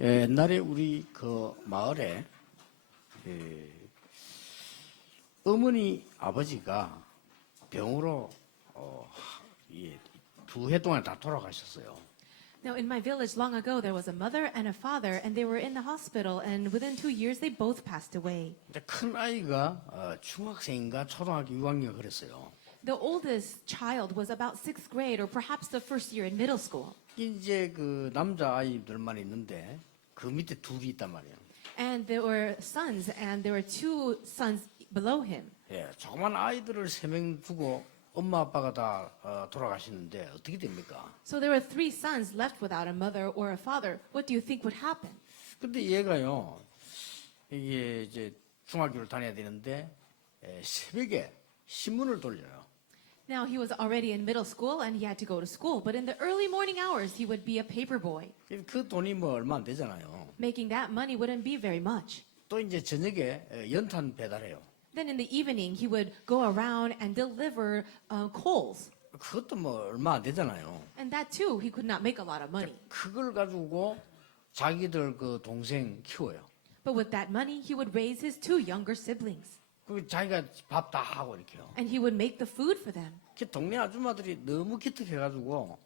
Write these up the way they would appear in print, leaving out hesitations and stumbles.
옛날에 우리 그 마을에 어머니 아버지가 병으로 2해 동안 다 돌아가셨어요. Now, in my village long ago, there was a mother and a father, and they were in the hospital, and within 2 years, they both passed away. 근데 큰 아이가 중학생인가 초등학교 6학년 그랬어요. The oldest child was about 6th grade, or perhaps the first year in middle school. 이제 그 남자 아이들만 있는데 그 밑에 둘이 있단 말이에요. And there were sons, and there were 2 sons below him. 예, 조그만 아이들을 3명 두고 엄마 아빠가 다 돌아가시는데 어떻게 됩니까? So there were 3 sons left without a mother or a father. What do you think would happen? 근데 얘가요, 이게 이제 중학교를 다녀야 되는데 새벽에 신문을 돌려요. Now, he was already in middle school, and he had to go to school, but in the early morning hours, he would be a paper boy. 그 돈이 뭐 얼마 안 되잖아요. Making that money wouldn't be very much. 또 이제 저녁에 연탄 배달해요. Then in the evening, he would go around and deliver coals. 그것도 뭐 얼마 안 되잖아요. And that too, he could not make a lot of money. 그걸 가지고 자기들 그 동생 키워요. But with that money, he would raise his 2 younger siblings. 그 자기가 밥 다 하고 이렇게요. And he would make the food for them. 그 동네 아줌마들이 너무 기특해가지고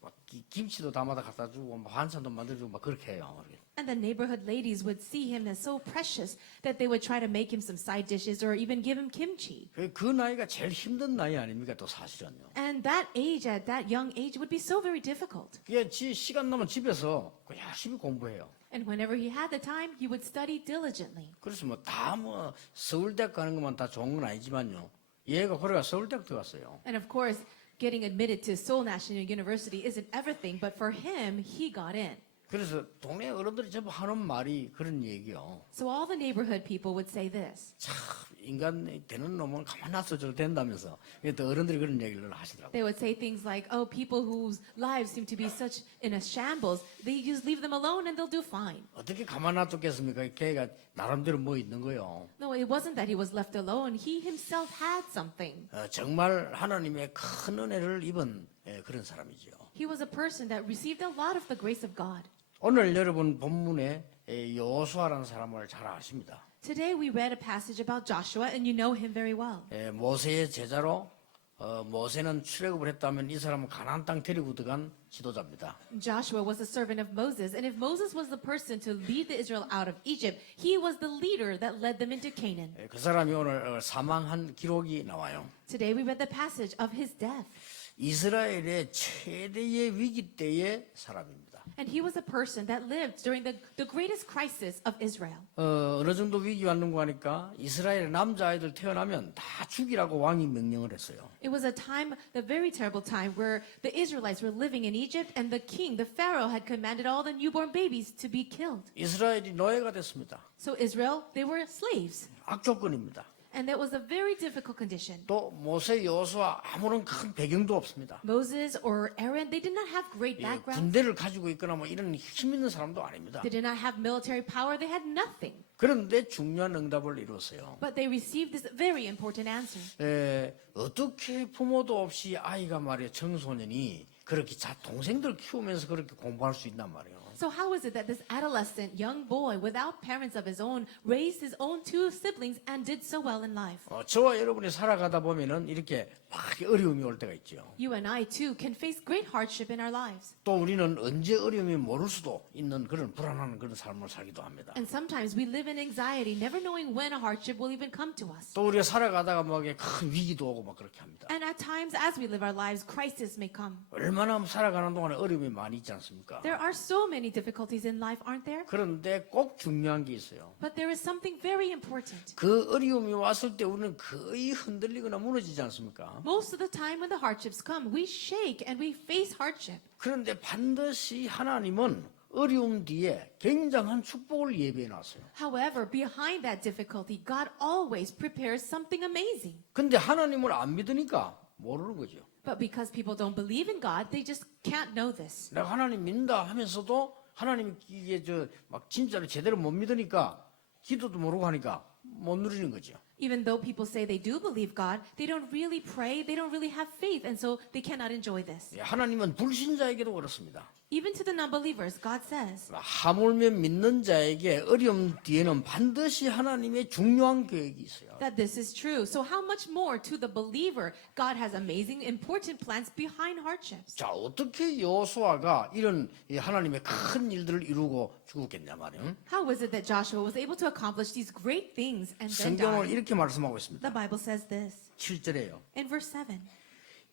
막 김치도 담아다 갖다 주고 막 반찬도 만들어주고 막 그렇게 해요. And the neighborhood ladies would see him as so precious that they would try to make him some side dishes or even give him kimchi. 그 나이가 제일 힘든 나이 아닙니까? 또 사실은요. And that age, at that young age, would be so very difficult. 그게 시간 나면 집에서 열심히 공부해요. And whenever he had the time, he would study diligently. 그래서 뭐 다 뭐 서울대학 가는 것만 다 좋은 건 아니지만요. 얘가 그래가 서울대학 들어갔어요. And of course, getting admitted to Seoul National University isn't everything, but for him, he got in. 그래서 동네 어른들이 전부 하는 말이 그런 얘기요. So all the neighborhood people would say this. 참 인간 되는 놈은 가만 놔둬줘도 된다면서 또 어른들이 그런 얘기를 하시더라고요. They would say things like, oh, people whose lives seem to be such in a shambles, they just leave them alone and they'll do fine. 어떻게 가만 놔뒀겠습니까? 걔가 나름대로 뭐 있는 거요. No, it wasn't that he was left alone. He himself had something. 정말 하나님의 큰 은혜를 입은 그런 사람이죠. He was a person that received a lot of the grace of God. 오늘 여러분 본문에 여호수아라는 사람을 잘 아십니다. Today we read a passage about Joshua, and you know him very well. 모세의 제자로 모세는 출애굽을 했다면 이 사람은 가나안 땅 데리고 들어간 지도자입니다. Joshua was a servant of Moses, and if Moses was the person to lead the Israel out of Egypt, he was the leader that led them into Canaan. 그 사람이 오늘 사망한 기록이 나와요. Today we read the passage of his death. 이스라엘의 최대의 위기 때의 사람입니다. And he was a person that lived during the greatest crisis of Israel. 어느 정도 위기 왔는가 하니까 이스라엘 남자아이들 태어나면 다 죽이라고 왕이 명령을 했어요. It was a time, the very terrible time, where the Israelites were living in Egypt, and the king, the Pharaoh, had commanded all the newborn babies to be killed. 이스라엘이 노예가 됐습니다. So Israel, they were slaves. 악조건입니다. And that was a very difficult condition. 또 모세 여호수아 아무런 큰 배경도 없습니다. Moses or Aaron, they did not have great background. 군대를 가지고 있거나 뭐 이런 힘 있는 사람도 아닙니다. They did not have military power. They had nothing. 그런데 중요한 응답을 이뤘어요. But they received this very important answer. 어떻게 부모도 없이 아이가 말이에요, 청소년이 그렇게 동생들 키우면서 그렇게 공부할 수 있단 말이에요. So how is it that this adolescent young boy, without parents of his own, raised his own 2 siblings and did so well in life? 저와 여러분이 살아가다 보면은 이렇게 막 어려움이 올 때가 있죠. You and I too can face great hardship in our lives. 또 우리는 언제 어려움이 모를 수도 있는 그런 불안한 그런 삶을 살기도 합니다. And sometimes we live in anxiety, never knowing when a hardship will even come to us. 또 우리가 살아가다가 막 큰 위기도 오고 막 그렇게 합니다. And at times, as we live our lives, crisis may come. 얼마나 살아가는 동안에 어려움이 많이 있지 않습니까? There are so many difficulties in life, aren't there? 그런데 꼭 중요한 게 있어요. But there is something very important. 그 어려움이 왔을 때 우리는 거의 흔들리거나 무너지지 않습니까? Most of the time when the hardships come, we shake and we face hardship. 그런데 반드시 하나님은 어려움 뒤에 굉장한 축복을 예비해 놨어요. However, behind that difficulty, God always prepares something amazing. 근데 하나님을 안 믿으니까 모르는 거죠. But because people don't believe in God, they just can't know this. 내가 하나님 믿는다 하면서도 하나님이 이게 막 진짜로 제대로 못 믿으니까 기도도 모르고 하니까 못 누리는 거죠. Even though people say they do believe God, they don't really pray, they don't really have faith, and so they cannot enjoy this. 하나님은 불신자에게도 그렇습니다. Even to the non-believers, God says, 하물며 믿는 자에게 어려움 뒤에는 반드시 하나님의 중요한 계획이 있어요. that this is true. So how much more to the believer, God has amazing, important plans behind hardships. 자, 어떻게 여호수아가 이런 이 하나님의 큰 일들을 이루고 죽었겠냐 말이에요. How is it that Joshua was able to accomplish these great things and then 성경은 die? 이렇게 말씀하고 있습니다. The Bible says this 7절에요. in verse 7.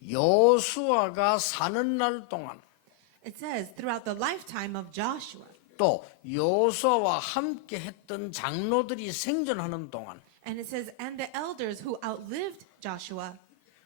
여호수아가 사는 날 동안 It says, throughout the lifetime of Joshua, 또 여호수아와 함께 했던 장로들이 생존하는 동안 and it says, and the elders who outlived Joshua,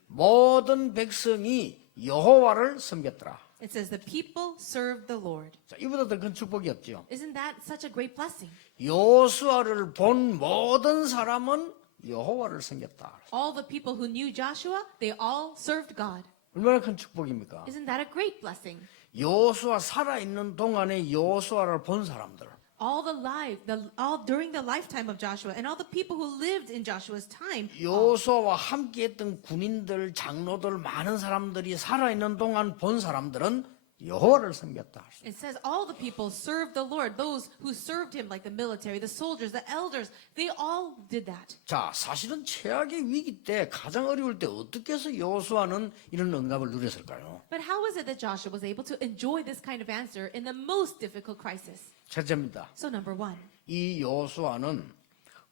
모든 백성이 여호와를 섬겼더라. it says, the people served the Lord. 자, 이보다 더 큰 축복이 없죠. Isn't that such a great blessing? 여호수아를 본 모든 사람은 여호와를 섬겼다. All the people who knew Joshua, they all served God. 얼마나 큰 축복입니까? Isn't that a great blessing? 여호수아 살아있는 동안에 여호수아를 본 사람들, all during the lifetime of Joshua, and all the people who lived in Joshua's time, 여호수아와 함께했던 군인들, 장로들, 많은 사람들이 살아있는 동안 본 사람들은 여호와를 섬겼다. it says all the people served the Lord. Those who served him, like the military, the soldiers, the elders, they all did that. 자, 사실은 최악의 위기 때, 가장 어려울 때 어떻게 해서 여호수아는 이런 응답을 누렸을까요? But how is it that Joshua was able to enjoy this kind of answer in the most difficult crisis? 첫째입니다. So number one, 이 여호수아는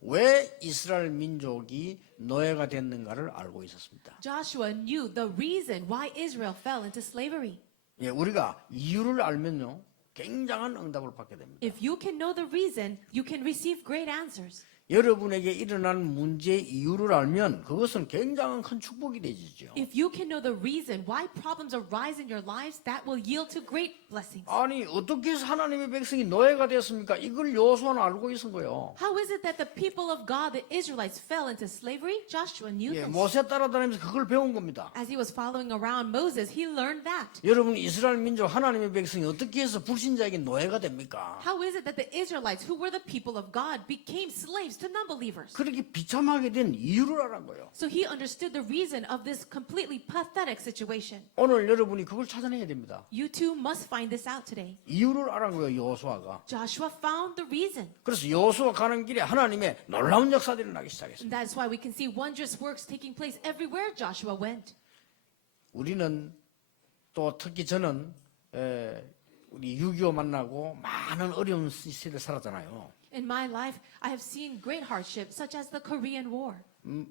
왜 이스라엘 민족이 노예가 됐는가를 알고 있었습니다. Joshua knew the reason why Israel fell into slavery. 예, 우리가 이유를 알면요, 굉장한 응답을 받게 됩니다. If you can know the reason, you can receive great answers. 여러분에게 일어난 문제의 이유를 알면 그것은 굉장한 큰 축복이 되지죠. If you can know the reason why problems arise in your lives, that will yield to great blessings. 아니, 어떻게 해서 하나님의 백성이 노예가 되었습니까? 이걸 여호수아는 알고 있은 거예요. How is it that the people of God, the Israelites, fell into slavery? Joshua knew 예, this. 모세 따라다니면서 그걸 배운 겁니다. As he was following around Moses, he learned that. 여러분, 이스라엘 민족 하나님의 백성이 어떻게 해서 불신자에게 노예가 됩니까? How is it that the Israelites, who were the people of God, became slaves to non-believers? 그렇게 비참하게 된 이유를 알은 거예요. So he understood the reason of this completely pathetic situation. 오늘 여러분이 그걸 찾아내야 됩니다. You too must find this out today. 이유를 알은 거예요, 여호수아가. Joshua found the reason. 그래서 여호수아 가는 길에 하나님의 놀라운 역사들이 일어나기 시작했어요. And that's why we can see wondrous works taking place everywhere Joshua went. 우리는 또 특히 저는 우리 6.25 만나고 많은 어려운 시대를 살았잖아요. In my life, I have seen great hardships, such as the Korean War.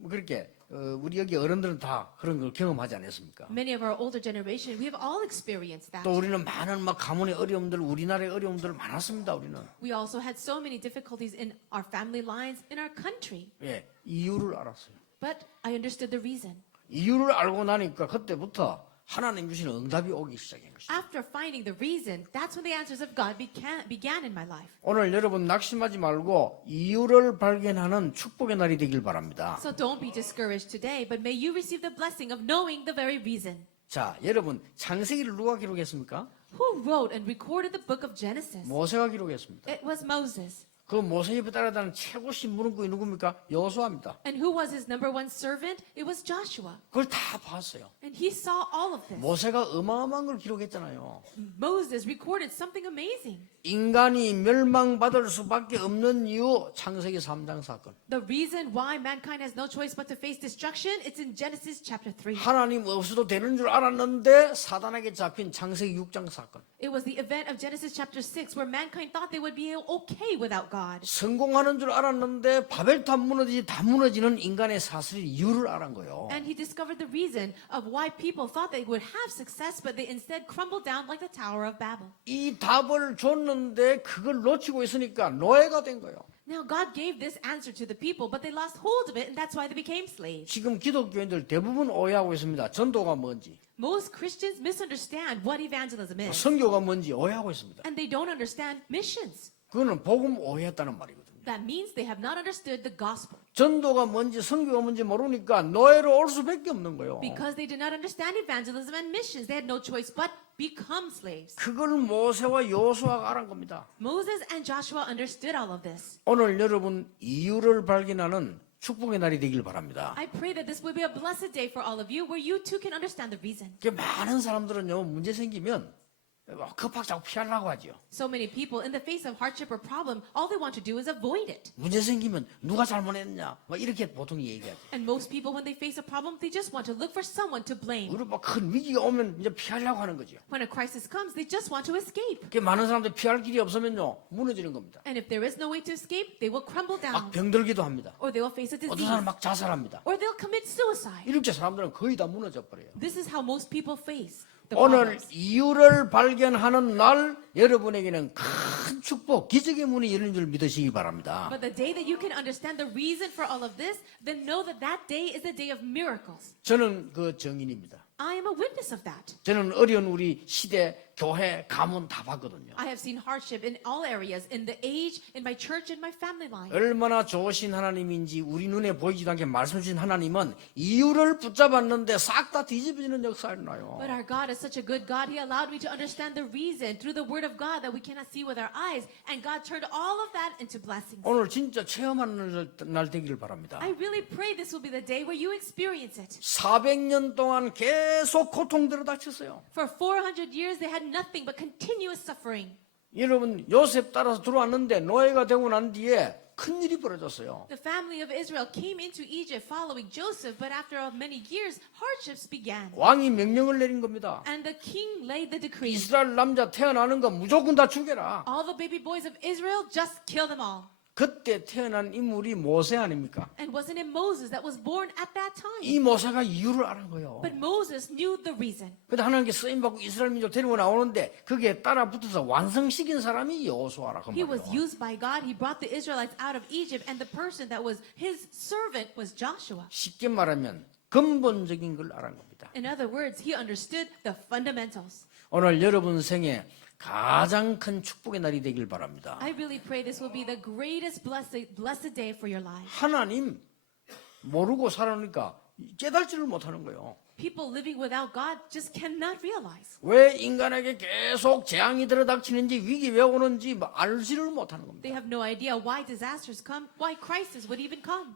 그렇게 우리 여기 어른들은 다 그런 걸 경험하지 않았습니까? Many of our older generation, we have all experienced that. 또 우리는 많은 막 가문의 어려움들, 우리나라의 어려움들 많았습니다. 우리는 We also had so many difficulties in our family lines, in our country. 예, 이유를 알았어요. But I understood the reason. 이유를 알고 나니까 그때부터 하나님 주시는 응답이 오기 시작한 것이죠. After finding the reason, that's when the answers of God began in my life. 오늘 여러분 낙심하지 말고 이유를 발견하는 축복의 날이 되길 바랍니다. So don't be discouraged today, but may you receive the blessing of knowing the very reason. 자, 여러분 창세기를 누가 기록했습니까? Who wrote and recorded the book of Genesis? 모세가 기록했습니다. It was Moses. 그 모세 옆에 따라다니는 최고 신무름꾼이 누굽니까? 여호수아입니다. And who was his number one servant? It was Joshua. 그걸 다 봤어요. And he saw all of this. 모세가 어마어마한 걸 기록했잖아요. Moses recorded something amazing. 인간이 멸망받을 수밖에 없는 이유 창세기 3장 사건. The reason why mankind has no choice but to face destruction, it's in Genesis chapter 3. 하나님 없어도 되는 줄 알았는데 사단에게 잡힌 창세기 6장 사건. It was the event of Genesis chapter 6 where mankind thought they would be okay without God. 성공하는 줄 알았는데 바벨탑 무너지지 다 무너지는 인간의 사슬의 이유를 알은 거예요. And he discovered the reason of why people thought they would have success, but they instead crumbled down like the Tower of Babel. 이 답을 줬는데 그걸 놓치고 있으니까 노예가 된 거예요. Now God gave this answer to the people, but they lost hold of it, and that's why they became slaves. 지금 기독교인들 대부분 오해하고 있습니다. 전도가 뭔지, Most Christians misunderstand what evangelism is, 선교가 뭔지 오해하고 있습니다. and they don't understand missions. 그거는 복음 오해했다는 말이거든요. That means they have not understood the gospel. 전도가 뭔지 선교가 뭔지 모르니까 노예로 올 수밖에 없는 거예요. Because they did not understand evangelism and missions, they had no choice but become slaves. 그걸 모세와 여호수아가 알은 겁니다. Moses and Joshua understood all of this. 오늘 여러분 이유를 발견하는 축복의 날이 되길 바랍니다. I pray that this will be a blessed day for all of you, where you too can understand the reason. 많은 사람들은요 문제 생기면 급하게 자꾸 피하려고 하죠. So many people, in the face of hardship or problem, all they want to do is avoid it. 문제 생기면 누가 잘못했냐? 막 이렇게 보통 얘기하죠. And most people, when they face a problem, they just want to look for someone to blame. 그리고 막 큰 위기가 오면 이제 피하려고 하는 거죠. When a crisis comes, they just want to escape. 그게 많은 사람들이 피할 길이 없으면요 무너지는 겁니다. And if there is no way to escape, they will crumble 막 down. 병들기도 합니다. Or they will face a 어떤 disease. 사람 막 자살합니다. Or they'll commit suicide. 이렇게 사람들은 거의 다 무너져 버려요. This is how most people face the 오늘 problems. 이유를 발견하는 날 여러분에게는 큰 축복, 기적의 문이 열린 줄 믿으시기 바랍니다. But the day that you can understand the reason for all of this, then know that that day is a day of miracles. 저는 그 증인입니다. I am a witness of that. 저는 어려운 우리 시대, 교회, 가문 다 봤거든요. I have seen hardship in all areas, in the age, in my church, in my family line. 얼마나 좋으신 하나님인지 우리 눈에 보이지도 않게 말씀 주신 하나님은 이유를 붙잡았는데 싹 다 뒤집어지는 역사가 일어나요. But our God is such a good God. He allowed me to understand the reason through the word of God that we cannot see with our eyes. And God turned all of that into blessings. 오늘 진짜 체험하는 날 되기를 바랍니다. I really pray this will be the day where you experience it. 400년 동안 계속 고통대로 다쳤어요. For 400 years, they had nothing but continuous suffering. 여러분 요셉 따라서 들어왔는데 노예가 되고 난 뒤에 큰일이 벌어졌어요. The family of Israel came into Egypt following Joseph, but after many years, hardships began. 왕이 명령을 내린 겁니다. And the king laid the decree. 이스라엘 남자 태어나는 거 무조건 다 죽여라. All the baby boys of Israel, just kill them all. 그때 태어난 인물이 모세 아닙니까? And wasn't it Moses that was born at that time? 이 모세가 이유를 아는 거예요. But Moses knew the reason. 근데 하나님께 쓰임받고 이스라엘 민족 데리고 나오는데 그게 따라 붙어서 완성시킨 사람이 여호수아라고 He was 말이에요. used by God. He brought the Israelites out of Egypt, and the person that was his servant was Joshua. 쉽게 말하면 근본적인 걸 알은 겁니다. In other words, he understood the fundamentals. 오늘 여러분 생에 가장 큰 축복의 날이 되길 바랍니다. I really pray this will be the greatest blessed day for your life. 하나님 모르고 살아니까 깨달지를 못하는 거예요. People living without God just cannot realize. 왜 인간에게 계속 재앙이 들어닥치는지 위기 왜 오는지 알지를 못하는 겁니다. They have no idea why disasters come, why crisis would even come.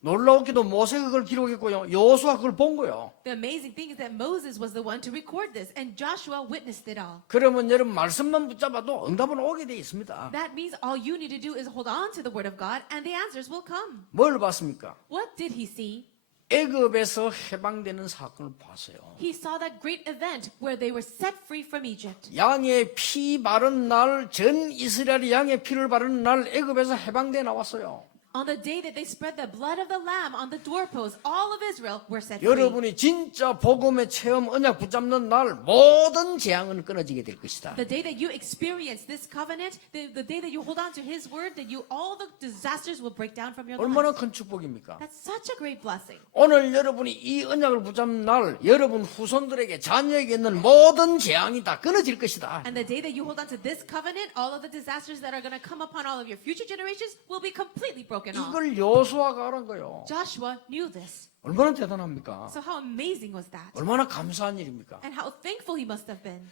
놀라웠게도 모세가 그걸 기록했고요. 여호수아 그걸 본 거예요. The amazing thing is that Moses was the one to record this, and Joshua witnessed it all. 그러면 여러분 말씀만 붙잡아도 응답은 오게 돼 있습니다. That means all you need to do is hold on to the word of God, and the answers will come. 뭘 봤습니까? What did he see? 애굽에서 해방되는 사건을 봤어요. He saw that great event where they were set free from Egypt. 양의 피 바른 날, 전 이스라엘이 양의 피를 바르는 날 애굽에서 해방돼 나왔어요. On the day that they spread the blood of the lamb on the doorpost, all of Israel were set free. 여러분이 진짜 복음의 체험 언약 붙잡는 날 모든 재앙은 끊어지게 될 것이다. The day that you experience this covenant, the day that you hold on to His word, that all the disasters will break down from your 얼마나 life. 큰 축복입니까? That's such a great blessing. 오늘 여러분이 이 언약을 붙잡는 날 여러분 후손들에게 자녀에게 있는 모든 재앙이 다 끊어질 것이다. And the day that you hold on to this covenant, all of the disasters that are going to come upon all of your future generations will be completely broken off. 이걸 여호수아가 알은 거예요. Joshua knew this. 얼마나 대단합니까? So how amazing was that? 얼마나 감사한 일입니까? And how thankful he must have been.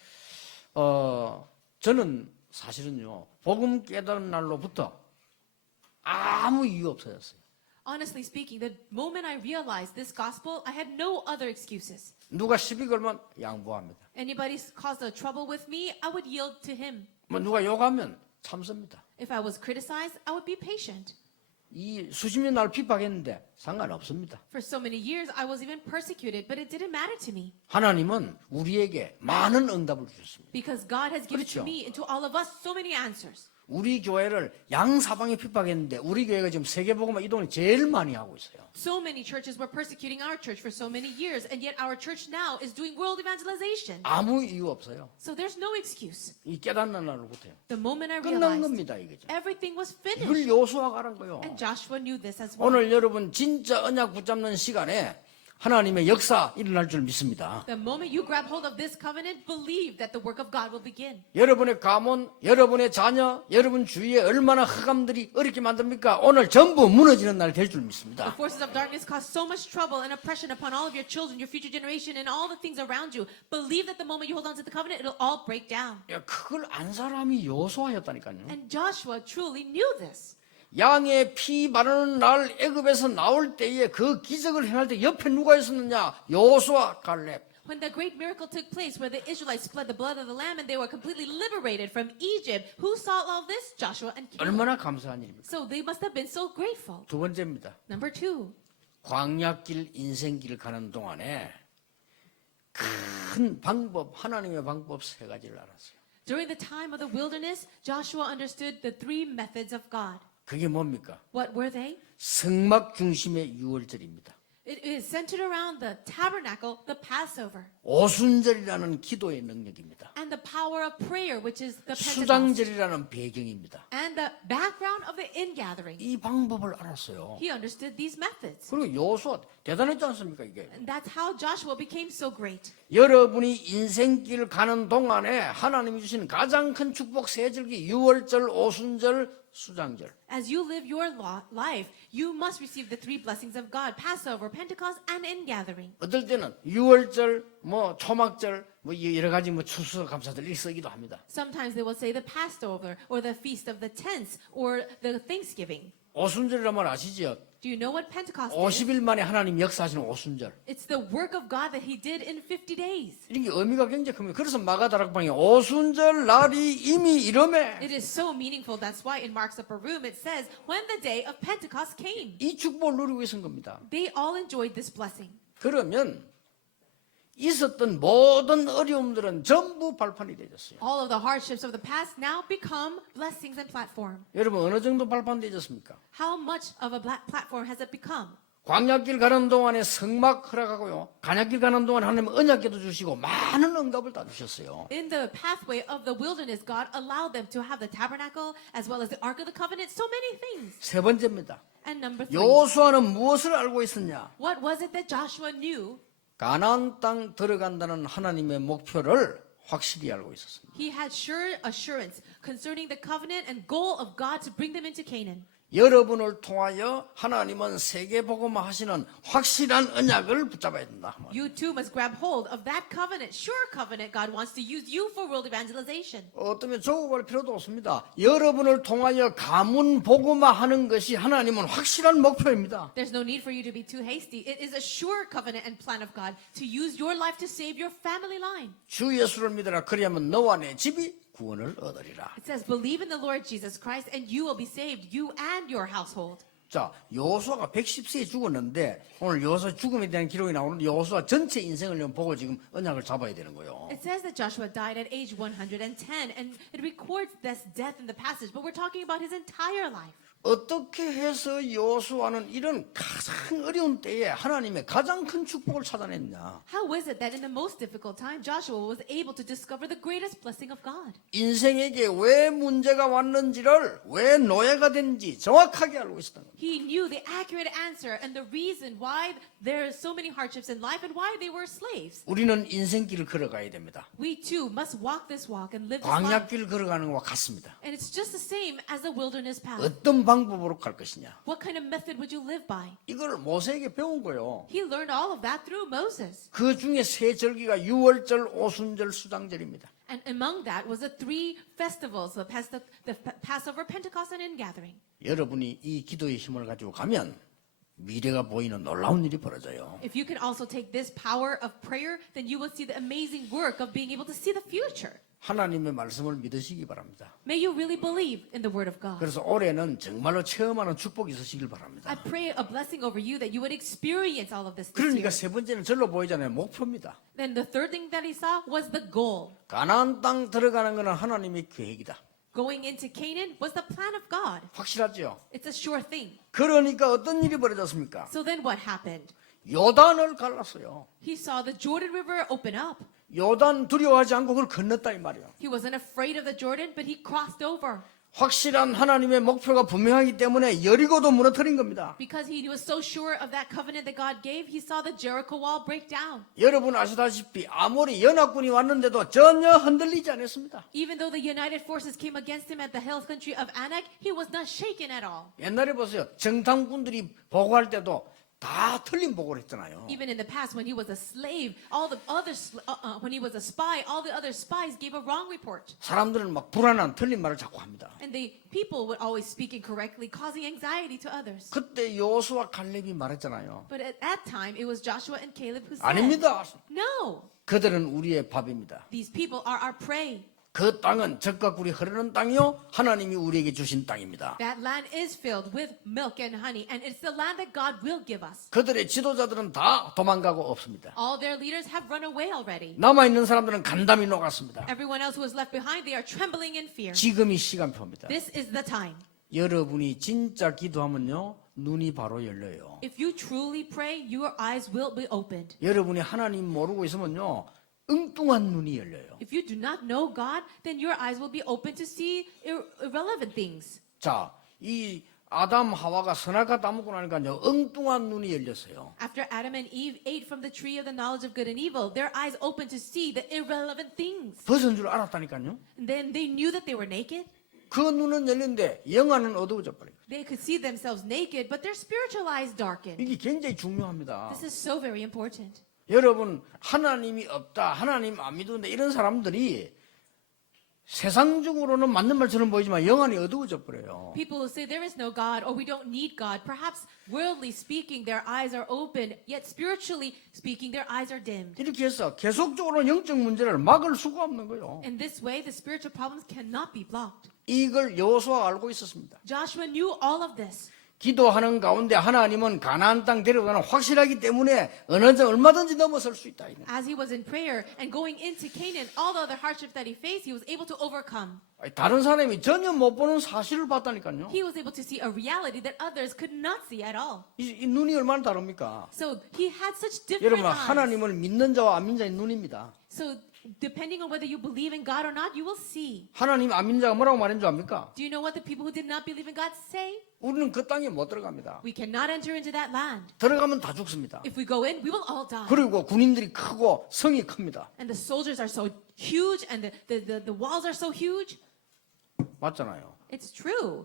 저는 사실은요 복음 깨달은 날로부터 아무 이유 없어졌어요. Honestly speaking, the moment I realized this gospel, I had no other excuses. 누가 시비 걸면 양보합니다. Anybody caused a trouble with me, I would yield to him. 뭐 누가 욕하면 참습니다. If I was criticized, I would be patient. 이 수십 년 날 핍박했는데 상관없습니다. For so many years, I was even persecuted, but it didn't matter to me. 하나님은 우리에게 많은 응답을 주셨습니다. Because God has given 그렇죠. to me and to all of us so many answers. 우리 교회를 양사방에 핍박했는데 우리 교회가 지금 세계복음화 이동을 제일 많이 하고 있어요. So many churches were persecuting our church for so many years, and yet our church now is doing world evangelization. 아무 이유 없어요. So there's no excuse. 이 깨닫는 날로부터요. The moment I 끝난 realized 겁니다 이게. everything was 이걸 finished. 여호수아가 하는 거예요. And Joshua knew this as well. 오늘 여러분 진짜 언약 붙잡는 시간에 하나님의 역사 일어날 줄 믿습니다. The moment you grab hold of this covenant, believe that the work of God will begin. 여러분의 가문, 여러분의 자녀, 여러분 주위에 얼마나 흑암들이 어렵게 만듭니까? 오늘 전부 무너지는 날 될 줄 The 믿습니다. forces of darkness cause so much trouble and oppression upon all of your children, your future generation, and all the things around you. Believe that the moment you hold on to the covenant, it'll all break down. 야, 그걸 안 사람이 여호수아였다니까요. And Joshua truly knew this. 양의 피 바르는 날 애굽에서 나올 때에 그 기적을 행할 때 옆에 누가 있었느냐? 여호수아, 갈렙. When the great miracle took place where the Israelites spread the blood of the lamb and they were completely liberated from Egypt, who saw all this? Joshua and Caleb. 얼마나 감사한 일입니까? So they must have been so grateful. 두 번째입니다. Number 2. 광야길 인생길 가는 동안에 큰 방법, 하나님의 방법 세 가지를 알았어요. During the time of the wilderness, Joshua understood the 3 methods of God. 그게 뭡니까? What were they? 성막 중심의 유월절입니다. It is centered around the tabernacle, the Passover, 오순절이라는 기도의 능력입니다. and the power of prayer, which is the Pentecost, 수장절이라는 배경입니다. and the background of the ingathering. 이 방법을 알았어요. He understood these methods. 그리고 여호수아 대단했지 않습니까 이게? And that's how Joshua became so great. 여러분이 인생길 가는 동안에 하나님이 주신 가장 큰 축복 세 절기 유월절, 오순절, 수장절. As you live your life, you must receive the 3 blessings of God: Passover, Pentecost, and ingathering. 어떨 때는 유월절, 뭐 초막절, 뭐 여러 가지 뭐 추수감사절 이렇게 쓰기도 합니다. Sometimes they will say the Passover or the Feast of the Tents or the Thanksgiving. 오순절이란 말 아시죠? Do you know what Pentecost is? 50일 만에 하나님 역사하시는 오순절. It's the work of God that He did in 50 days. 이게 의미가 굉장히 큽니다. 그래서 마가다락방에 오순절 날이 이미 이름에 It is so meaningful. That's why in Mark's upper room it says, when the day of Pentecost came, 이 축복을 누리고 있는 겁니다. they all enjoyed this blessing. 그러면 있었던 모든 어려움들은 전부 발판이 되졌어요. All of the hardships of the past now become blessings and platform. 여러분 어느 정도 발판 되졌습니까? How much of a platform has it become? 광야길 가는 동안에 성막 허락하고요. 간야길 가는 동안 하나님 언약궤도 주시고 많은 응답을 다 주셨어요. In the pathway of the wilderness, God allowed them to have the tabernacle as well as the Ark of the Covenant, so many things. 세 번째입니다. And number 3, 여호수아는 무엇을 알고 있었냐? what was it that Joshua knew? 가나안 땅 들어간다는 하나님의 목표를 확실히 알고 있었습니다. He had sure assurance concerning the covenant and goal of God to bring them into Canaan. 여러분을 통하여 하나님은 세계 복음화 하시는 확실한 언약을 붙잡아야 된다. You too must grab hold of that covenant, sure covenant God wants to use you for world evangelization. 어쩌면 조급할 필요도 없습니다. 여러분을 통하여 가문 복음화 하는 것이 하나님은 확실한 목표입니다. There's no need for you to be too hasty. It is a sure covenant and plan of God to use your life to save your family line. 주 예수를 믿으라. 그리하면 너와 내 집이 구원을 얻으리라. It says, believe in the Lord Jesus Christ and you will be saved, you and your household. 자, 여호수아가 110세에 죽었는데 오늘 여호수아 죽음에 대한 기록이 나오는데 여호수아 전체 인생을 보고 지금 언약을 잡아야 되는 거예요. It says that Joshua died at age 110 and it records this death in the passage, but we're talking about his entire life. 어떻게 해서 여호수아는 이런 가장 어려운 때에 하나님의 가장 큰 축복을 찾아냈냐? How is it that in the most difficult time, Joshua was able to discover the greatest blessing of God? 인생에게 왜 문제가 왔는지를 왜 노예가 된지 정확하게 알고 있었던 겁니다. He knew the accurate answer and the reason why there are so many hardships in life and why they were slaves. 우리는 인생길을 걸어가야 됩니다. We too must walk this walk and live this life. 광야길 걸어가는 것과 같습니다. And it's just the same as the wilderness path. 어떤 방법으로 갈 것이냐? What kind of method would you live by? 이걸 모세에게 배운 거예요. He learned all of that through Moses. 그 중에 세 절기가 유월절, 오순절, 수장절입니다. And among that was the 3 festivals, the Passover, Pentecost, and Ingathering. 여러분이 이 기도의 힘을 가지고 가면 미래가 보이는 놀라운 일이 벌어져요. If you can also take this power of prayer, then you will see the amazing work of being able to see the future. 하나님의 말씀을 믿으시기 바랍니다. May you really believe in the Word of God. 그래서 올해는 정말로 체험하는 축복이 있으시길 바랍니다. I pray a blessing over you that you would experience all of this 그러니까 year. 세 번째는 절로 보이잖아요. 목표입니다. Then the third thing that he saw was the goal. 가나안 땅 들어가는 것은 하나님의 계획이다. Going into Canaan was the plan of God. 확실하죠? It's a sure thing. 그러니까 어떤 일이 벌어졌습니까? So then what happened? 요단을 갈랐어요. He saw the Jordan River open up. 요단 두려워하지 않고 그걸 건넜다 이 말이에요. He wasn't afraid of the Jordan, but he crossed over. 확실한 하나님의 목표가 분명하기 때문에 여리고도 무너뜨린 겁니다. Because he was so sure of that covenant that God gave, he saw the Jericho wall break down. 여러분 아시다시피 아모리 연합군이 왔는데도 전혀 흔들리지 않았습니다. Even though the united forces came against him at the hill country of Anak, he was not shaken at all. 옛날에 보세요. 정탐꾼들이 보고할 때도 다 틀린 보고를 했잖아요. Even in the past, when he was a slave, all the other when he was a spy, all the other spies gave a wrong report, 사람들은 막 불안한 틀린 말을 자꾸 합니다. and people would always speak incorrectly, causing anxiety to others. 그때 여호수아 갈렙이 말했잖아요. But at that time, it was Joshua and Caleb who said, 아닙니다. "No, 그들은 우리의 밥입니다. These people are our prey. 그 땅은 젖과 꿀이 흐르는 땅이요 하나님이 우리에게 주신 땅입니다. That land is filled with milk and honey, and it's the land that God will give us. 그들의 지도자들은 다 도망가고 없습니다. All their leaders have run away already. 남아있는 사람들은 간담이 녹았습니다. Everyone else who was left behind, they are trembling in fear. 지금이 시간표입니다. This is the time. 여러분이 진짜 기도하면요 눈이 바로 열려요. If you truly pray, your eyes will be opened. 여러분이 하나님 모르고 있으면요 엉뚱한 눈이 열려요. If you do not know God, then your eyes will be open to see irrelevant things. 자, 이 아담 하와가 선악과 따먹고 나니까요 엉뚱한 눈이 열렸어요. After Adam and Eve ate from the tree of the knowledge of good and evil, their eyes opened to see the irrelevant things. 벗은 줄 알았다니까요. And then they knew that they were naked. 그 눈은 열렸는데 영안은 어두워져 버려요. They could see themselves naked, but their spiritual eyes darkened. 이게 굉장히 중요합니다. This is so very important. 여러분 하나님이 없다, 하나님 안 믿는데 이런 사람들이 세상적으로는 맞는 말처럼 보이지만 영안이 어두워져 버려요. People who say there is no God or we don't need God, perhaps worldly speaking, their eyes are open, yet spiritually speaking, their eyes are dimmed. 이렇게 해서 계속적으로 영적 문제를 막을 수가 없는 거예요. In this way, the spiritual problems cannot be blocked. 이걸 여호수아가 알고 있었습니다. Joshua knew all of this. 기도하는 가운데 하나님은 가나안 땅 데려가는 확실하기 때문에 얼마든지 넘어설 수 있다. As he was in prayer and going into Canaan, all the other hardships that he faced, he was able to overcome. 다른 사람이 전혀 못 보는 사실을 봤다니까요. He was able to see a reality that others could not see at all. 이 눈이 얼마나 다릅니까? So he had such different 여러분 eyes. 하나님을 믿는 자와 안 믿는 자의 눈입니다. So depending on whether you believe in God or not, you will see. 하나님 안 믿는 자가 뭐라고 말한 줄 압니까? Do you know what the people who did not believe in God say? 우리는 그 땅에 못 들어갑니다. We cannot enter into that land. 들어가면 다 죽습니다. If we go in, we will all die. 그리고 군인들이 크고 성이 큽니다. And the soldiers are so huge and the walls are so huge. 맞잖아요. It's true.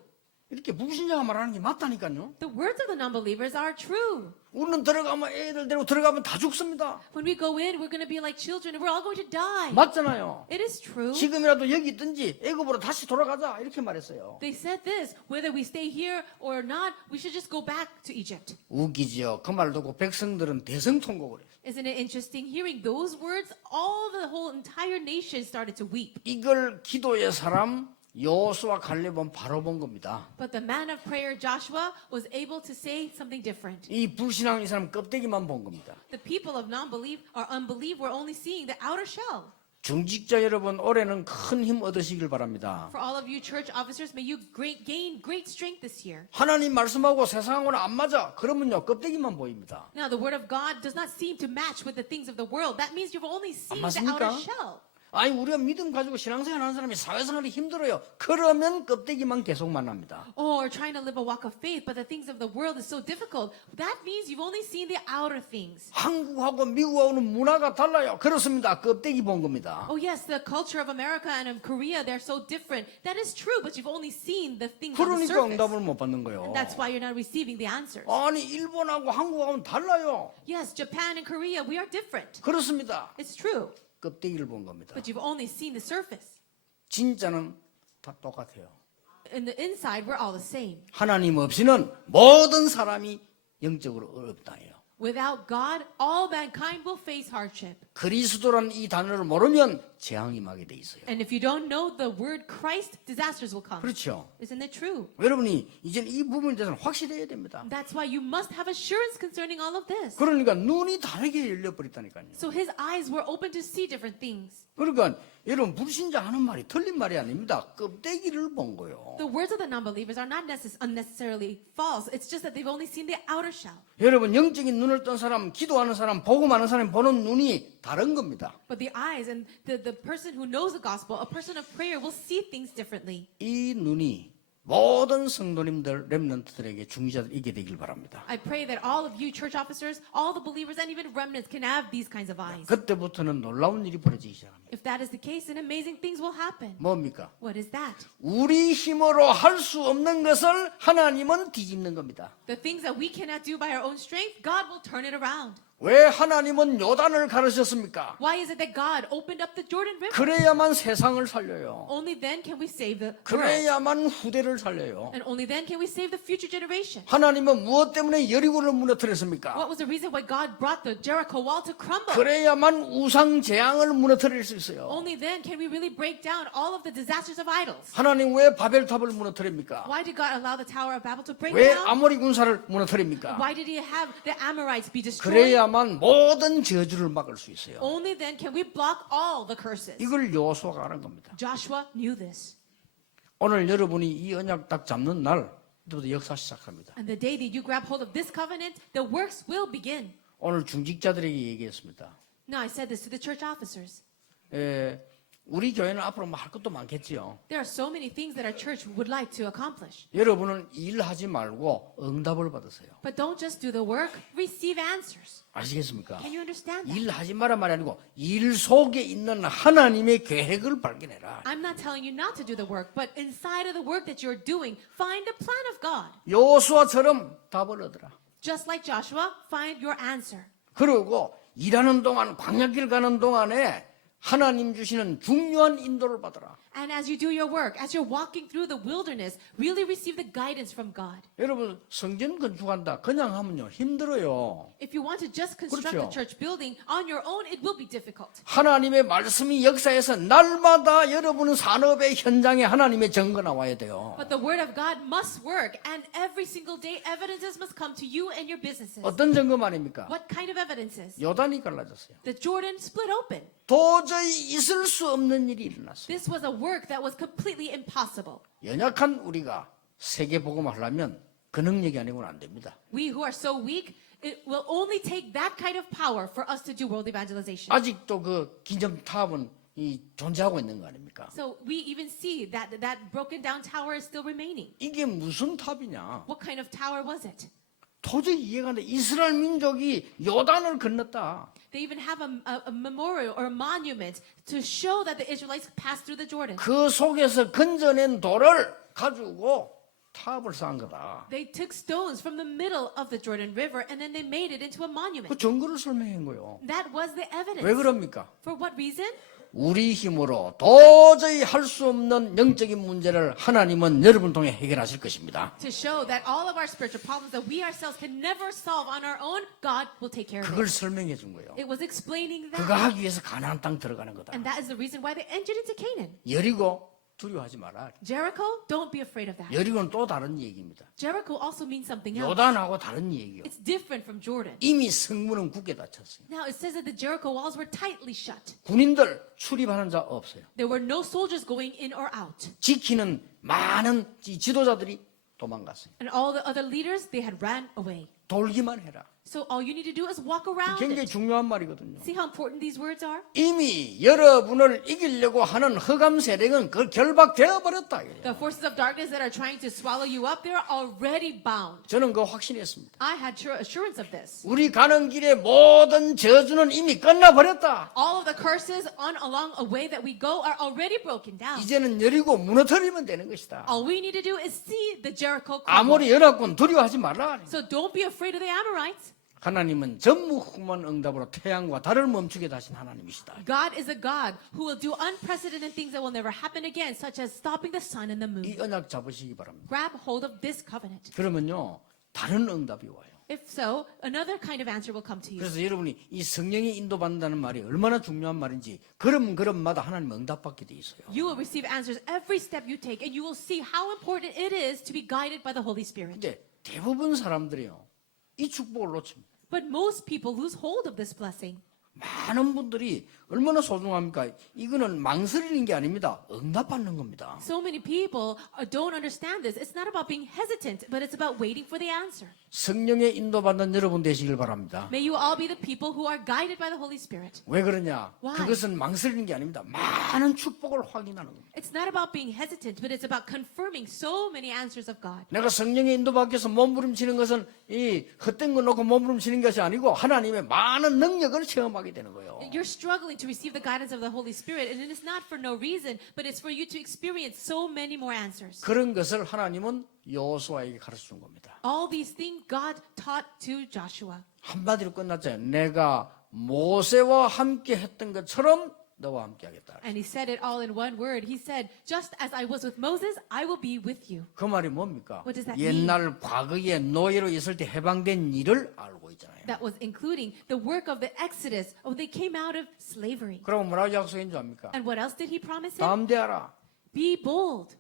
이렇게 불신자가 말하는 게 맞다니까요. The words of the non-believers are true. 우리는 들어가면 애들 데리고 들어가면 다 죽습니다. When we go in, we're going to be like children and we're all going to die. 맞잖아요. It is true. 지금이라도 여기 있든지 애굽으로 다시 돌아가자 이렇게 말했어요. They said this, whether we stay here or not, we should just go back to Egypt. 웃기죠. 그 말 듣고 백성들은 대성통곡을 했어요. Isn't it interesting? Hearing those words, the whole entire nation started to weep. 이걸 기도의 사람 여호수아 칼렙은 바로 본 겁니다. But the man of prayer, Joshua, was able to say something different. 이 불신앙 이 사람 껍데기만 본 겁니다. The people of non-belief or unbelief were only seeing the outer shell. 중직자 여러분 올해는 큰 힘 얻으시길 바랍니다. For all of you church officers, may you gain great strength this year. 하나님 말씀하고 세상하고는 안 맞아. 그러면요 껍데기만 보입니다. Now, the word of God does not seem to match with the things of the world. That means you've only seen the 맞습니까? outer shell. 아니 우리가 믿음 가지고 신앙생활 하는 사람이 사회생활이 힘들어요. 그러면 껍데기만 계속 만납니다. Or trying to live a walk of faith, but the things of the world is so difficult. That means you've only seen the outer things. 한국하고 미국하고는 문화가 달라요. 그렇습니다. 껍데기 본 겁니다. Oh yes, the culture of America and of Korea, they're so different. That is true, but you've only seen the things on the 그러니까 surface. 응답을 못 받는 거예요. And that's why you're not receiving the answers. 아니 일본하고 한국하고는 달라요. Yes, Japan and Korea, we are different. 그렇습니다. It's true, 껍데기를 본 겁니다. but you've only seen the surface. 진짜는 다 똑같아요. In the inside, we're all the same. 하나님 없이는 모든 사람이 영적으로 어렵다예요. Without God, all mankind will face hardship. 그리스도라는 이 단어를 모르면 재앙이 임하게 돼 있어요. And if you don't know the word Christ, disasters will come. 그렇죠. Isn't it true? 여러분이 이제 이 부분에 대해서는 확실해야 됩니다. That's why you must have assurance concerning all of this. 그러니까 눈이 다르게 열려버렸다니까요. So his eyes were open to see different things. 그러니까 여러분 불신자 하는 말이 틀린 말이 아닙니다. 껍데기를 본 거예요. The words of the non-believers are not unnecessarily false. It's just that they've only seen the outer shell. 여러분 영적인 눈을 뜬 사람, 기도하는 사람, 복음하는 사람 보는 눈이 다른 겁니다. But the eyes and the person who knows the gospel, a person of prayer, will see things differently. 이 눈이 모든 성도님들, 렘넌트들에게 중지자들 있게 되길 바랍니다. I pray that all of you church officers, all the believers, and even remnants can have these kinds of eyes. 그때부터는 놀라운 일이 벌어지기 시작합니다. If that is the case, then amazing things will happen. 뭡니까? What is that? 우리 힘으로 할 수 없는 것을 하나님은 뒤집는 겁니다. The things that we cannot do by our own strength, God will turn it around. 왜 하나님은 요단을 가르셨습니까? Why is it that God opened up the Jordan River? 그래야만 세상을 살려요. Only then can we save the world. 그래야만 후대를 살려요. And only then can we save the future generation. 하나님은 무엇 때문에 여리고를 무너뜨렸습니까? What was the reason why God brought the Jericho wall to crumble? 그래야만 우상 재앙을 무너뜨릴 수 있어요. Only then can we really break down all of the disasters of idols. 하나님 왜 바벨탑을 무너뜨립니까? Why did God allow the Tower of Babel to break 왜 down? 아모리 군사를 무너뜨립니까? Why did he have the Amorites be destroyed? 그래야만 모든 저주를 막을 수 있어요. Only then can we block all the curses. 이걸 여호수아가 하는 겁니다. Joshua knew this. 오늘 여러분이 이 언약 딱 잡는 날부터 역사 시작합니다. And the day that you grab hold of this covenant, the works will begin. 오늘 중직자들에게 얘기했습니다. Now, I said this to the church officers. 우리 교회는 앞으로 뭐 할 것도 많겠지요. There are so many things that our church would like to accomplish. 여러분은 일하지 말고 응답을 받으세요. But don't just do the work, receive answers. 아시겠습니까? Can you understand that? 일하지 마라 말이 아니고 일 속에 있는 하나님의 계획을 발견해라. I'm not telling you not to do the work, but inside of the work that you're doing, find the plan of God. 여호수아처럼 답을 얻으라. Just like Joshua, find your answer. 그리고 일하는 동안 광야길 가는 동안에 하나님 주시는 중요한 인도를 받아라. And as you do your work, as you're walking through the wilderness, really receive the guidance from God. 여러분 성전 건축한다 그냥 하면요 힘들어요. If you want to just construct 그렇죠. a church building on your own, it will be difficult. 하나님의 말씀이 역사에서 날마다 여러분은 산업의 현장에 하나님의 증거 나와야 돼요. But the word of God must work, and every single day evidences must come to you and your businesses. 어떤 증거 말입니까? What kind of evidences? 요단이 갈라졌어요. The Jordan split open. 도저히 있을 수 없는 일이 일어났어요. This was a work that was completely impossible. 연약한 우리가 세계 복음을 하려면 그 능력이 아니고는 안 됩니다. We who are so weak, it will only take that kind of power for us to do world evangelization. 아직도 그 기념탑은 존재하고 있는 거 아닙니까? So we even see that that broken down tower is still remaining. 이게 무슨 탑이냐? What kind of tower was it? 도저히 이해가 안 돼. 이스라엘 민족이 요단을 건넜다. They even have a memorial or a monument to show that the Israelites passed through the Jordan. 그 속에서 건져낸 돌을 가지고 탑을 쌓은 거다. They took stones from the middle of the Jordan River and then they made it into a 그 monument. 증거를 설명한 거예요. That was the 왜 evidence. 그럽니까? For what reason? 우리 힘으로 도저히 할 수 없는 영적인 문제를 하나님은 여러분 통해 해결하실 것입니다. To show that all of our spiritual problems that we ourselves can never solve on our own, God will take care of 그걸 it. 설명해 준 거예요. It was explaining 그거 that. 하기 위해서 가나안 땅 들어가는 거다. And that is the reason why they entered into Canaan. 여리고 두려워하지 마라. Jericho, don't be afraid of that. 여리고는 또 다른 얘기입니다. Jericho also means something else. 요단하고 다른 얘기요. It's different from Jordan. 이미 성문은 굳게 닫혔어요. Now it says that the Jericho walls were tightly shut. 군인들 출입하는 자 없어요. There were no soldiers going in or out. 지키는 많은 지도자들이 도망갔어요. And all the other leaders, they had ran away. 돌기만 해라. So all you need to do is walk around 굉장히 it. 중요한 말이거든요. See how important these words are? 이미 여러분을 이기려고 하는 흑암 세력은 그 결박되어 버렸다. The forces of darkness that are trying to swallow you up, they're already bound. 저는 그 확신했습니다. I had assurance of this. 우리 가는 길의 모든 저주는 이미 끝나버렸다. All of the curses along a way that we go are already broken down. 이제는 여리고 무너뜨리면 되는 것이다. All we need to do is see the Jericho crumble. 아무리 연합군 두려워하지 말라. So don't be afraid of the Amorites. 하나님은 전무후무한 응답으로 태양과 달을 멈추게 하신 하나님이시다. God is a God who will do unprecedented things that will never happen again, such as stopping the sun and the moon. 이 언약 잡으시기 바랍니다. Grab hold of this covenant. 그러면요 다른 응답이 와요. If so, another kind of answer will come to you. 그래서 여러분이 이 성령의 인도받는다는 말이 얼마나 중요한 말인지 걸음마다 하나님 응답받게 돼 있어요. You will receive answers every step you take, and you will see how important it is to be guided by the Holy Spirit. 근데 대부분 사람들이요 이 축복을 놓칩니다. But most people lose hold of this blessing. 많은 분들이 얼마나 소중합니까? 이거는 망설이는 게 아닙니다. 응답받는 겁니다. So many people don't understand this. It's not about being hesitant, but it's about waiting for the answer. 성령의 인도받는 여러분 되시길 바랍니다. May you all be the people who are guided by the Holy Spirit. 왜 그러냐? Why? 그것은 망설이는 게 아닙니다. 많은 축복을 확인하는 겁니다. It's not about being hesitant, but it's about confirming so many answers of God. 내가 성령의 인도받기 위해서 몸부림치는 것은 이 헛된 거 놓고 몸부림치는 것이 아니고 하나님의 많은 능력을 체험하게 되는 거예요. You're struggling to receive the guidance of the Holy Spirit, and it is not for no reason, but it's for you to experience so many more answers. 그런 것을 하나님은 여호수아에게 가르쳐 준 겁니다. All these things God taught to Joshua. 한마디로 끝났잖아요. 내가 모세와 함께 했던 것처럼 너와 함께 하겠다. And he said it all in one word. He said, just as I was with Moses, I will be with you. 그 말이 뭡니까? What does that mean? 옛날 과거에 노예로 있을 때 해방된 일을 알고 있잖아요. That was including the work of the Exodus. Oh, they came out of slavery. 그럼 뭐라고 약속한 줄 압니까? And what else did he promise him? 담대하라. Be bold.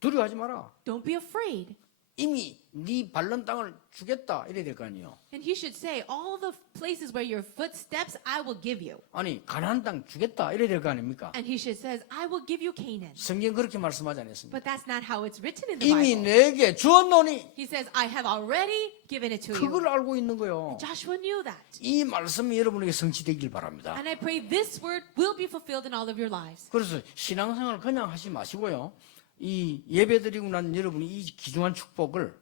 두려워하지 마라. Don't be afraid. 이미 네 밟는 땅을 주겠다 이래야 될 거 아니에요. And he should say, all the places where your foot steps, I will give you. 아니 가나안 땅 주겠다 이래야 될 거 아닙니까? And he should say, I will give you Canaan. 성경 그렇게 말씀하지 않았습니다. But that's not how it's written in the 이미 Bible. 내게 주었노니 He says, I have already given it to you. 그걸 알고 있는 거예요. Joshua knew that. 이 말씀이 여러분에게 성취되길 바랍니다. And I pray this word will be fulfilled in all of your lives. 그래서 신앙생활 그냥 하지 마시고요. 이 예배드리고 난 여러분이 이 귀중한 축복을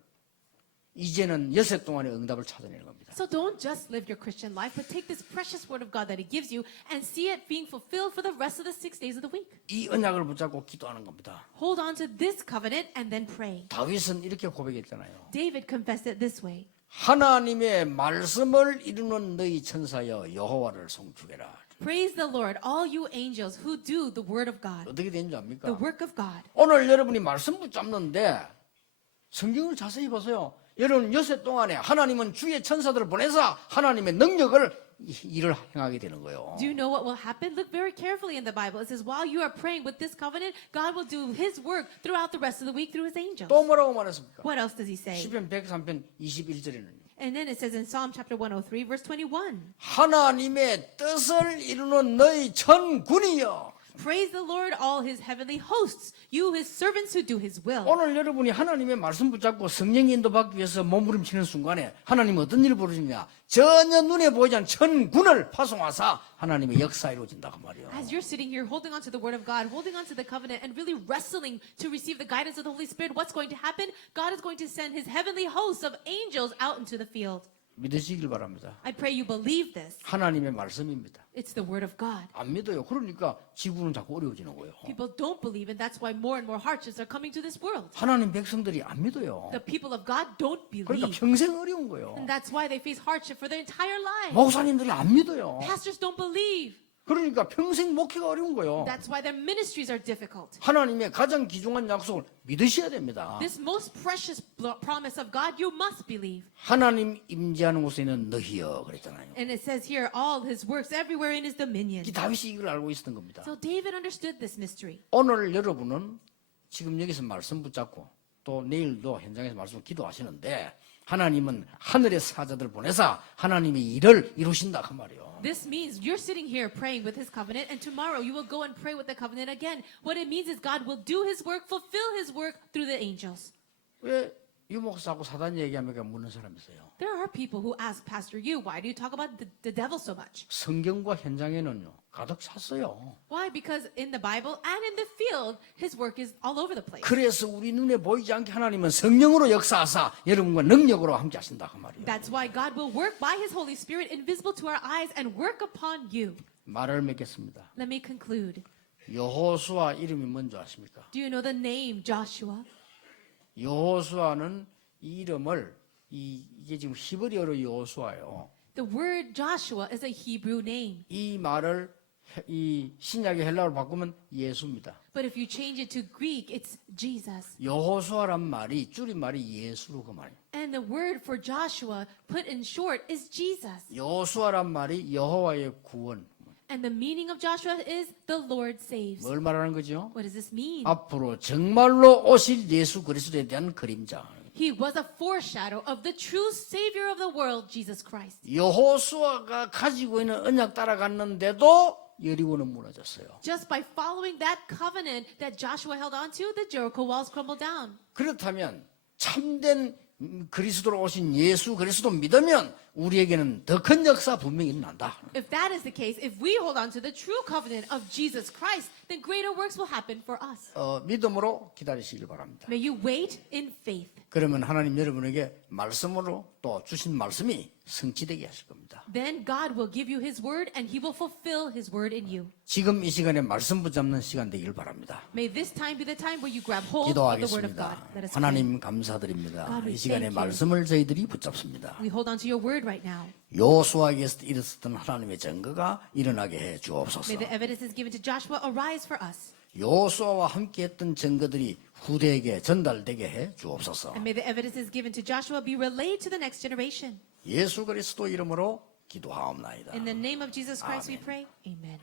이제는 여섯 동안의 응답을 찾아내는 겁니다. So don't just live your Christian life, but take this precious word of God that He gives you and see it being fulfilled for the rest of the 6 days of the week. 이 언약을 붙잡고 기도하는 겁니다. Hold on to this covenant and then pray. 다윗은 이렇게 고백했잖아요. David confessed it this way. 하나님의 말씀을 이루는 너희 천사여 여호와를 송축해라. Praise the Lord, all you angels who do the word of God, 어떻게 되는지 the 압니까? work of God. 오늘 여러분이 말씀 붙잡는데 성경을 자세히 보세요. 여러분 여섯 동안에 하나님은 주의 천사들을 보내서 하나님의 능력을 일을 행하게 되는 거예요. Do you know what will happen? Look very carefully in the Bible. It says, while you are praying with this covenant, God will do His work throughout the rest of the week through His angels. 또 뭐라고 말했습니까? What else does He say? 시편 103편 21절에는 And then it says in Psalm chapter 103, verse 21, 하나님의 뜻을 이루는 너희 천군이여. praise the Lord, all His heavenly hosts, you His servants who do His will. 오늘 여러분이 하나님의 말씀 붙잡고 성령 인도받기 위해서 몸부림치는 순간에 하나님은 어떤 일을 벌이느냐? 전혀 눈에 보이지 않는 천군을 파송하사 하나님의 역사 이루어진다 그 말이에요. As you're sitting here holding on to the word of God, holding on to the covenant, and really wrestling to receive the guidance of the Holy Spirit, what's going to happen? God is going to send His heavenly hosts of angels out into the field. 믿으시길 바랍니다. I pray you believe this. 하나님의 말씀입니다. It's the word of God. 안 믿어요. 그러니까 지구는 자꾸 어려워지는 거예요. People don't believe, and that's why more and more hardships are coming to this world. 하나님 백성들이 안 믿어요. The people of God don't 그러니까 believe, 평생 어려운 거예요. and that's why they face hardship for their entire lives. 목사님들이 안 믿어요. Pastors don't believe. 그러니까 평생 목회가 어려운 거예요. That's why their ministries are difficult. 하나님의 가장 귀중한 약속을 믿으셔야 됩니다. This most precious promise of God, you must believe. 하나님 임재하는 곳에는 너희여 그랬잖아요. And it says here, all His works everywhere in His dominion. 이 다윗이 이걸 알고 있었던 겁니다. So David understood this mystery. 오늘 여러분은 지금 여기서 말씀 붙잡고 또 내일도 현장에서 말씀 기도하시는데 하나님은 하늘의 사자들 보내사 하나님의 일을 이루신다 그 말이에요. This means you're sitting here praying with His covenant, and tomorrow you will go and pray with the covenant again. What it means is God will do His work, fulfill His work through the angels. 왜 유목사하고 사단 얘기하니까 묻는 사람이 있어요. There are people who ask Pastor Yu, why do you talk about the devil so much? 성경과 현장에는요 가득 찼어요. Why? Because in the Bible and in the field, His work is all over the place. 그래서 우리 눈에 보이지 않게 하나님은 성령으로 역사하사 여러분과 능력으로 함께 하신다 그 말이에요. That's why God will work by His Holy Spirit, invisible to our eyes, and work upon you. 말을 맺겠습니다. Let me conclude. 여호수아 이름이 뭔지 아십니까? Do you know the name Joshua? 여호수아는 이 이름을 이게 지금 히브리어로 여호수아예요. The word Joshua is a Hebrew name. 이 말을 이 신약의 헬라어로 바꾸면 예수입니다. But if you change it to Greek, it's Jesus. 여호수아란 말이 줄임말이 예수로 그 말이에요. And the word for Joshua, put in short, is Jesus. 여호수아란 말이 여호와의 구원. And the meaning of Joshua is the Lord saves. 뭘 말하는 거죠? What does this mean? 앞으로 정말로 오실 예수 그리스도에 대한 그림자. He was a foreshadow of the true Savior of the world, Jesus Christ. 여호수아가 가지고 있는 언약 따라갔는데도 여리고는 무너졌어요. Just by following that covenant that Joshua held on to, the Jericho walls crumbled down. 그렇다면 참된 그리스도로 오신 예수 그리스도 믿으면 우리에게는 더 큰 역사 분명히 일어난다. If that is the case, if we hold on to the true covenant of Jesus Christ, then greater works will happen for us. 믿음으로 기다리시길 바랍니다. May you wait in faith. 그러면 하나님 여러분에게 말씀으로 또 주신 말씀이 성취되게 하실 겁니다. Then God will give you His word and He will fulfill His word in you. 지금 이 시간에 말씀 붙잡는 시간 되기를 바랍니다. May this time be the time where you grab hold of the word of God. 기도하겠습니다. Let us pray. 하나님 감사드립니다. God, we 이 시간에 thank you. 말씀을 저희들이 붙잡습니다. We hold on to your word right now. 여호수아에게서 일었었던 하나님의 증거가 일어나게 해 주옵소서. May the evidences given to Joshua arise for us. 여호수아와 함께했던 증거들이 후대에게 전달되게 해 주옵소서. And may the evidences given to Joshua be relayed to the next generation. 예수 그리스도 이름으로 기도하옵나이다. In the name of Jesus Christ we pray. Amen.